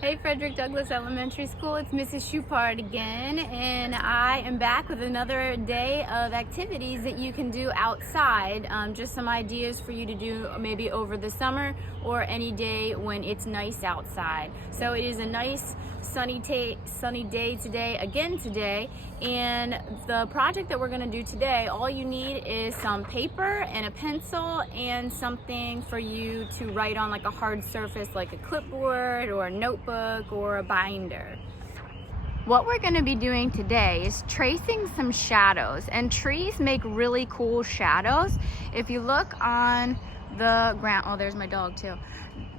Hey Frederick Douglass Elementary School, it's Mrs. Shupard again, and I am back with another day of activities that you can do outside. Just some ideas for you to do maybe over the summer or any day when it's nice outside. So it is a nice sunny day today, and the project that we're going to do today, all you need is some paper and a pencil and something for you to write on, like a hard surface like a clipboard or a notebook or a binder. What we're going to be doing today is tracing some shadows, and trees make really cool shadows. If you look on the ground, oh, there's my dog too.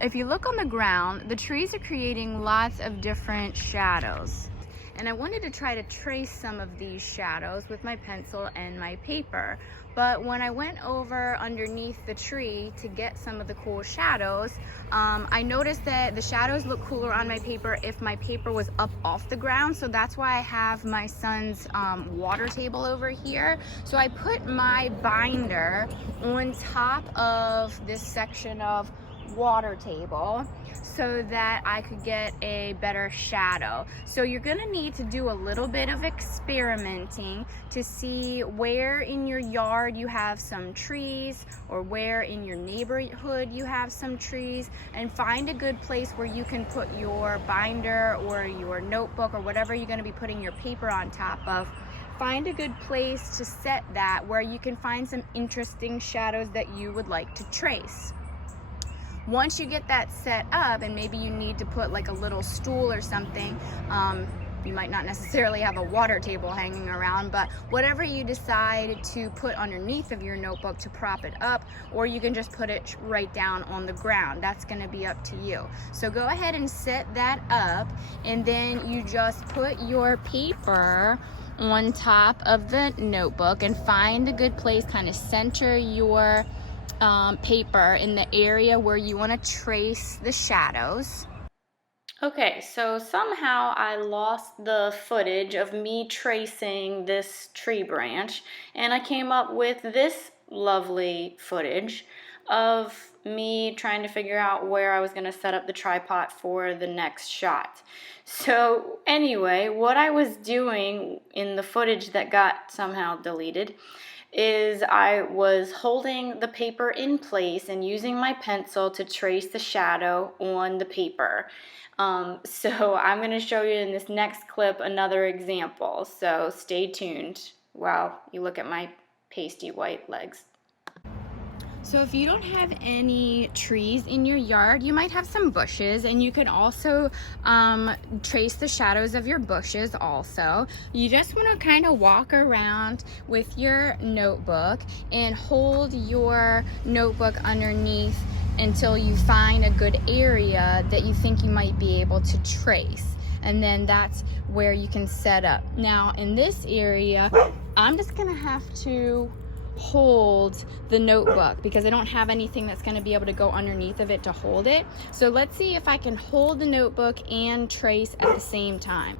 If you look on the ground, the trees are creating lots of different shadows. And I wanted to try to trace some of these shadows with my pencil and my paper. But when I went over underneath the tree to get some of the cool shadows, I noticed that the shadows look cooler on my paper if my paper was up off the ground. So that's why I have my son's water table over here. So I put my binder on top of this section of water table so that I could get a better shadow. So you're gonna need to do a little bit of experimenting to see where in your yard you have some trees or where in your neighborhood you have some trees, and find a good place where you can put your binder or your notebook or whatever you're gonna be putting your paper on top of. Find a good place to set that where you can find some interesting shadows that you would like to trace. Once you get that set up, and maybe you need to put like a little stool or something, you might not necessarily have a water table hanging around, but whatever you decide to put underneath of your notebook to prop it up, or you can just put it right down on the ground. That's gonna be up to you. So go ahead and set that up, and then you just put your paper on top of the notebook and find a good place, kind of center your paper in the area where you want to trace the shadows. Okay, so somehow I lost the footage of me tracing this tree branch, and I came up with this lovely footage of me trying to figure out where I was going to set up the tripod for the next shot. So anyway, what I was doing in the footage that got somehow deleted is I was holding the paper in place and using my pencil to trace the shadow on the paper. So I'm going to show you in this next clip another example. So stay tuned while you look at my pasty white legs. So if you don't have any trees in your yard, you might have some bushes, and you can also trace the shadows of your bushes also. You just want to kind of walk around with your notebook and hold your notebook underneath until you find a good area that you think you might be able to trace. And then that's where you can set up. Now in this area, I'm just gonna have to hold the notebook because I don't have anything that's going to be able to go underneath of it to hold it. So let's see if I can hold the notebook and trace at the same time.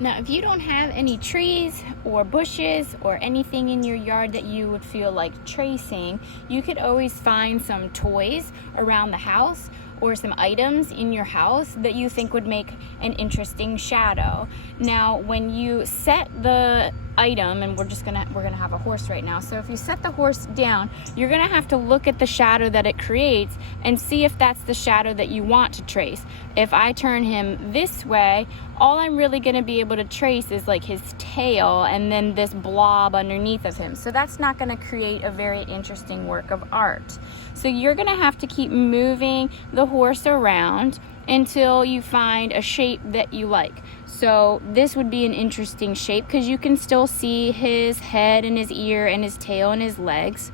Now, if you don't have any trees or bushes or anything in your yard that you would feel like tracing, you could always find some toys around the house or some items in your house that you think would make an interesting shadow. Now, when you set the item, and we're gonna have a horse right now, so if you set the horse down, you're gonna have to look at the shadow that it creates and see if that's the shadow that you want to trace. If I turn him this way, all I'm really gonna be able to trace is like his tail and then this blob underneath of him. So that's not gonna create a very interesting work of art. So you're gonna have to keep moving the horse around until you find a shape that you like. So this would be an interesting shape because you can still see his head and his ear and his tail and his legs.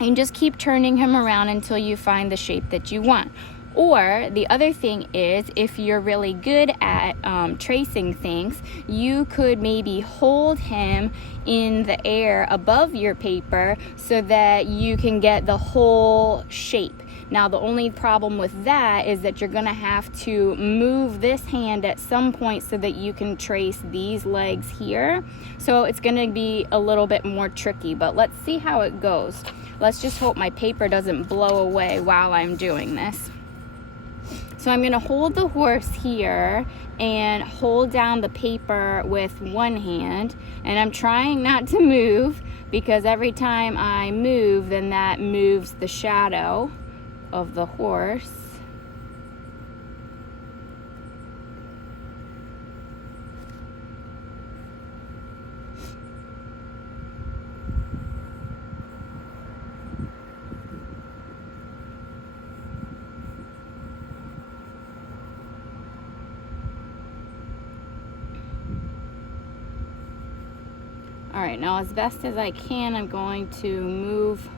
And just keep turning him around until you find the shape that you want. Or the other thing is, if you're really good at tracing things, you could maybe hold him in the air above your paper so that you can get the whole shape. Now, the only problem with that is that you're going to have to move this hand at some point so that you can trace these legs here. So it's going to be a little bit more tricky, but let's see how it goes. Let's just hope my paper doesn't blow away while I'm doing this. So I'm going to hold the horse here and hold down the paper with one hand, and I'm trying not to move because every time I move, then that moves the shadow of the horse. All right, now as best as I can, I'm going to move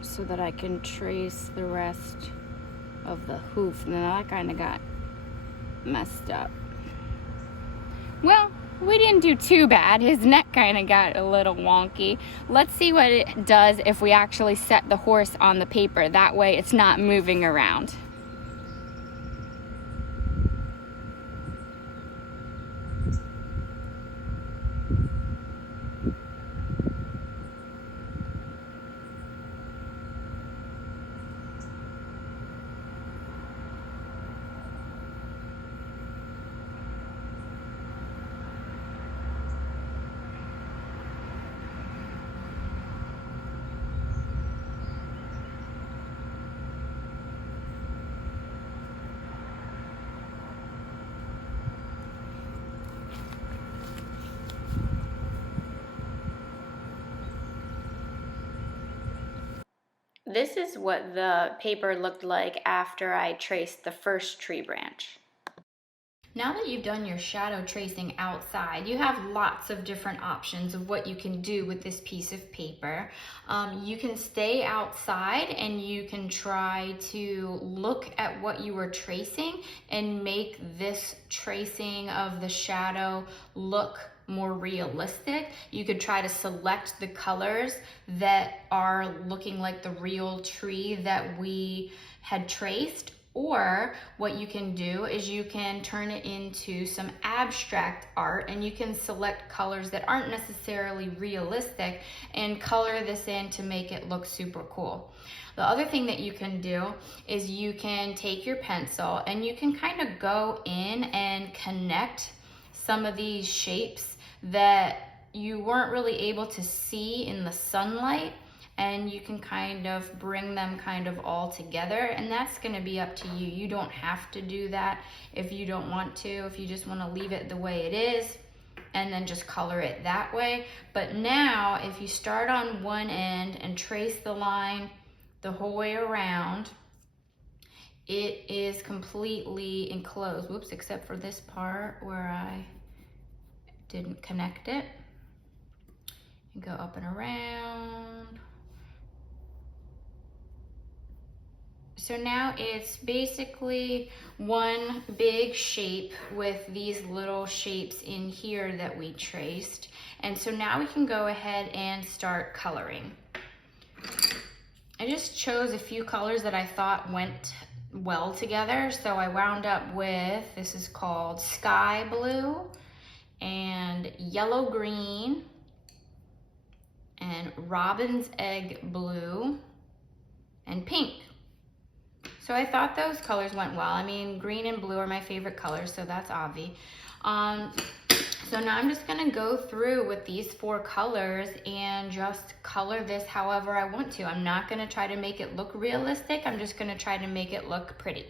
so that I can trace the rest of the hoof. And then that kind of got messed up. Well, we didn't do too bad. His neck kind of got a little wonky. Let's see what it does if we actually set the horse on the paper. That way it's not moving around. This is what the paper looked like after I traced the first tree branch. Now that you've done your shadow tracing outside, you have lots of different options of what you can do with this piece of paper. You can stay outside and you can try to look at what you were tracing and make this tracing of the shadow look more realistic. You could try to select the colors that are looking like the real tree that we had traced. Or what you can do is you can turn it into some abstract art, and you can select colors that aren't necessarily realistic and color this in to make it look super cool. The other thing that you can do is you can take your pencil and you can kind of go in and connect some of these shapes that you weren't really able to see in the sunlight, and you can kind of bring them kind of all together, and that's going to be up to you. You don't have to do that if you don't want to, if you just want to leave it the way it is and then just color it that way. But now if you start on one end and trace the line the whole way around, it is completely enclosed. Whoops, except for this part where I didn't connect it. And go up and around. So now it's basically one big shape with these little shapes in here that we traced. And so now we can go ahead and start coloring. I just chose a few colors that I thought went well together. So I wound up with, this is called sky blue and yellow green and robin's egg blue and pink. So I thought those colors went well. I mean, green and blue are my favorite colors, so that's obvi. So now I'm just gonna go through with these 4 colors and just color this however I want to. I'm not gonna try to make it look realistic. I'm just gonna try to make it look pretty.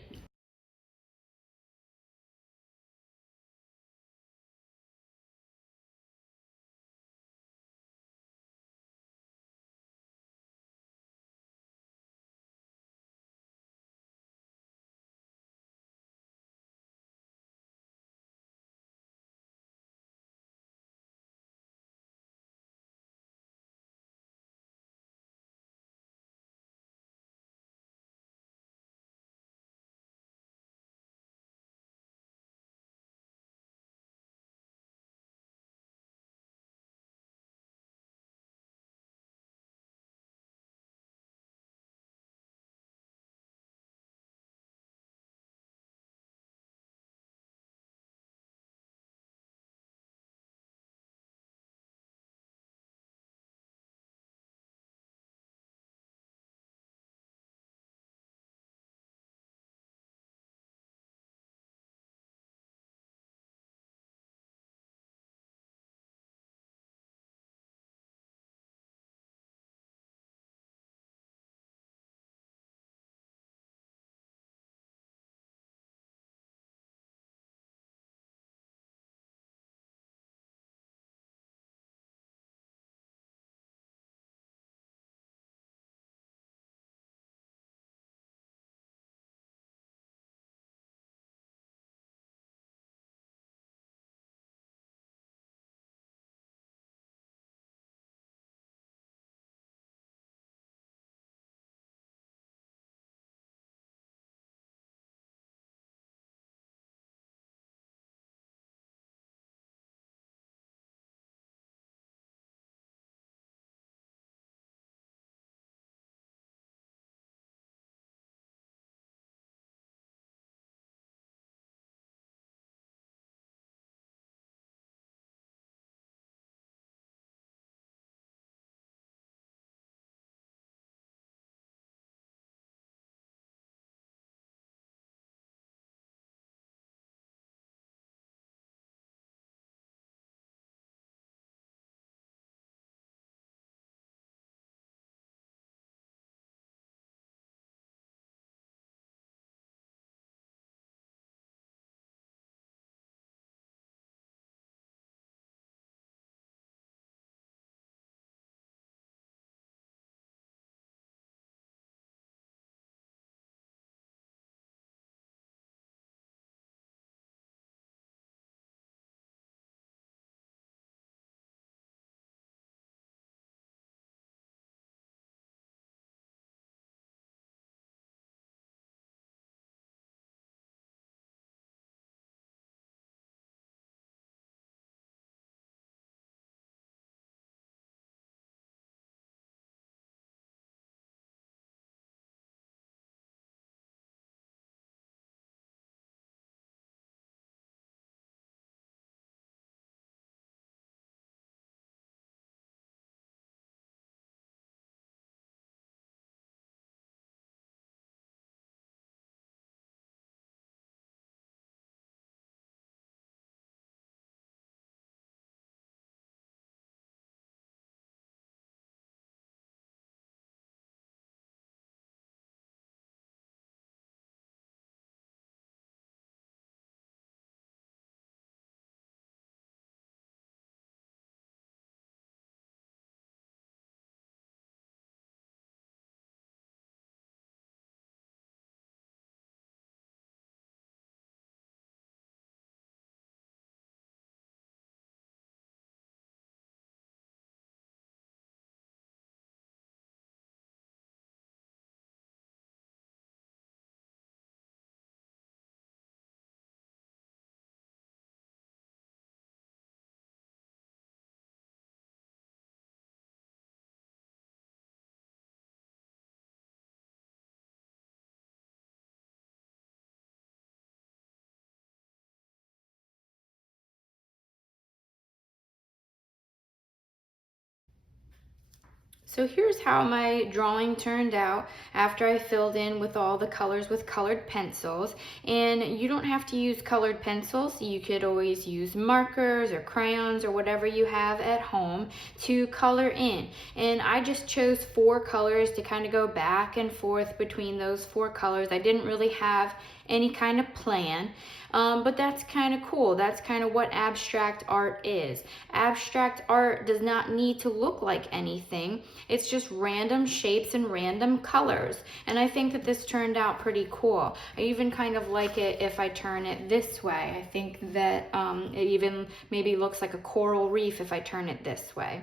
So here's how my drawing turned out after I filled in with all the colors with colored pencils. And you don't have to use colored pencils. You could always use markers or crayons or whatever you have at home to color in. And I just chose 4 colors to kind of go back and forth between those 4 colors. I didn't really have any kind of plan, but that's kind of cool. That's kind of what abstract art is. Abstract art does not need to look like anything. It's just random shapes and random colors. And I think that this turned out pretty cool. I even kind of like it if I turn it this way. I think that it even maybe looks like a coral reef if I turn it this way.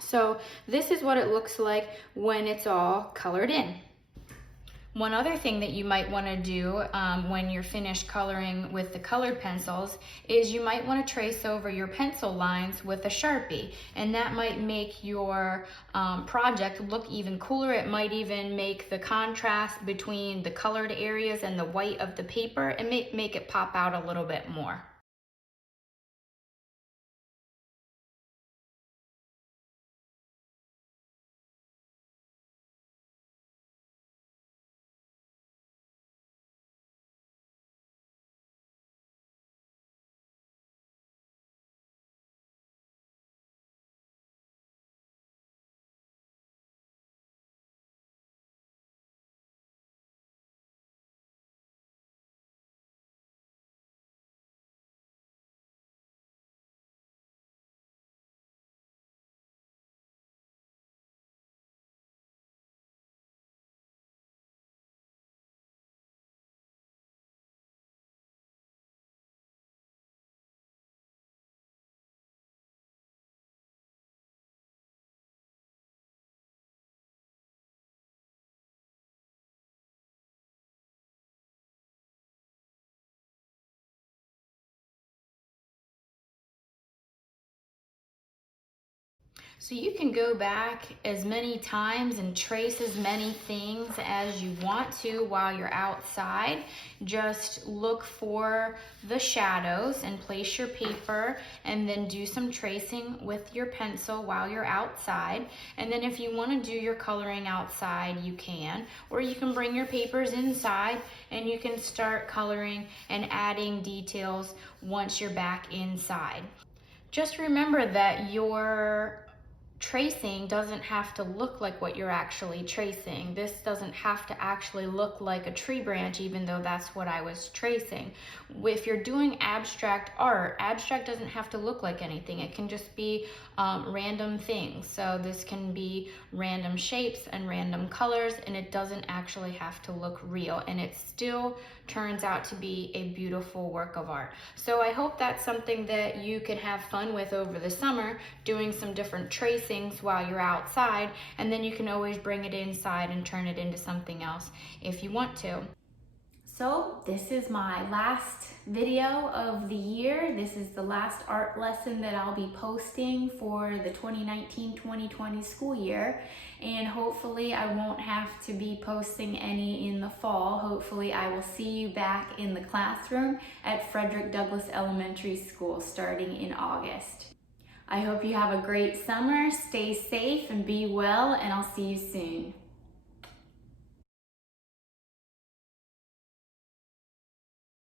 So this is what it looks like when it's all colored in. One other thing that you might want to do when you're finished coloring with the colored pencils is you might want to trace over your pencil lines with a Sharpie, and that might make your project look even cooler. It might even make the contrast between the colored areas and the white of the paper and make it pop out a little bit more. So you can go back as many times and trace as many things as you want to while you're outside. Just look for the shadows and place your paper and then do some tracing with your pencil while you're outside. And then if you want to do your coloring outside, you can. Or you can bring your papers inside and you can start coloring and adding details once you're back inside. Just remember that your tracing doesn't have to look like what you're actually tracing. This doesn't have to actually look like a tree branch, even though that's what I was tracing. If you're doing abstract art, abstract doesn't have to look like anything. It can just be random things. So this can be random shapes and random colors, and it doesn't actually have to look real, and it still turns out to be a beautiful work of art. So I hope that's something that you can have fun with over the summer, doing some different tracings while you're outside, and then you can always bring it inside and turn it into something else if you want to. So this is my last video of the year. This is the last art lesson that I'll be posting for the 2019-2020 school year. And hopefully I won't have to be posting any in the fall. Hopefully I will see you back in the classroom at Frederick Douglass Elementary School starting in August. I hope you have a great summer. Stay safe and be well, and I'll see you soon.